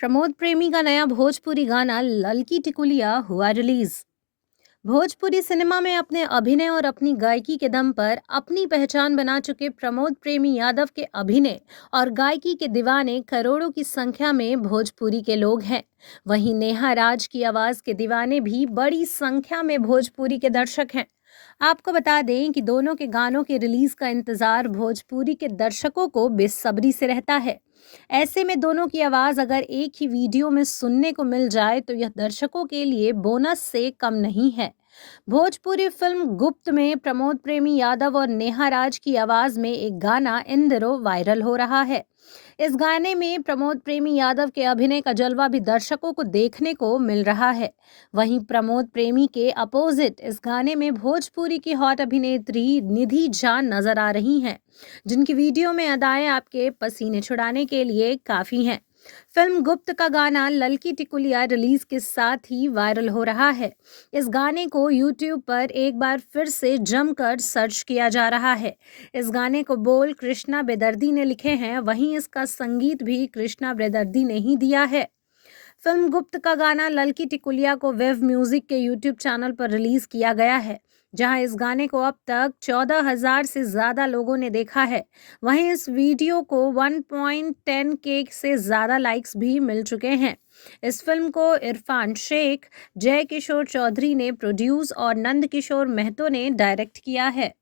प्रमोद प्रेमी का नया भोजपुरी गाना ललकी टिकुलिया हुआ रिलीज। भोजपुरी सिनेमा में अपने अभिनय और अपनी गायकी के दम पर अपनी पहचान बना चुके प्रमोद प्रेमी यादव के अभिनय और गायकी के दीवाने करोड़ों की संख्या में भोजपुरी के लोग हैं। वहीं नेहा राज की आवाज के दीवाने भी बड़ी संख्या में भोजपुरी के दर्शक हैं। आपको बता दें कि दोनों के गानों के रिलीज का इंतजार भोजपुरी के दर्शकों को बेसब्री से रहता है। ऐसे में दोनों की आवाज अगर एक ही वीडियो में सुनने को मिल जाए तो यह दर्शकों के लिए बोनस से कम नहीं है। भोजपुरी फिल्म गुप्त में प्रमोद प्रेमी यादव और नेहा राज की आवाज में एक गाना इन दिनों वायरल हो रहा है। इस गाने में प्रमोद प्रेमी यादव के अभिनय का जलवा भी दर्शकों को देखने को मिल रहा है। वहीं प्रमोद प्रेमी के अपोजिट इस गाने में भोजपुरी की हॉट अभिनेत्री निधि जान नजर आ रही हैं, जिनकी वीडियो में अदाएं आपके पसीने छुड़ाने के लिए काफी हैं। फिल्म गुप्त का गाना ललकी टिकुलिया रिलीज के साथ ही वायरल हो रहा है। इस गाने को यूट्यूब पर एक बार फिर से जमकर सर्च किया जा रहा है। इस गाने को बोल कृष्णा बेदर्दी ने लिखे हैं, वहीं इसका संगीत भी कृष्णा बेदर्दी ने ही दिया है। फिल्म गुप्त का गाना ललकी टिकुलिया को वेव म्यूजिक के यूट्यूब चैनल पर रिलीज किया गया है, जहां इस गाने को अब तक 14,000 से ज्यादा लोगों ने देखा है। वहीं इस वीडियो को 1.10 के से ज्यादा लाइक्स भी मिल चुके हैं। इस फिल्म को इरफान शेख, जय किशोर चौधरी ने प्रोड्यूस और नंद किशोर महतो ने डायरेक्ट किया है।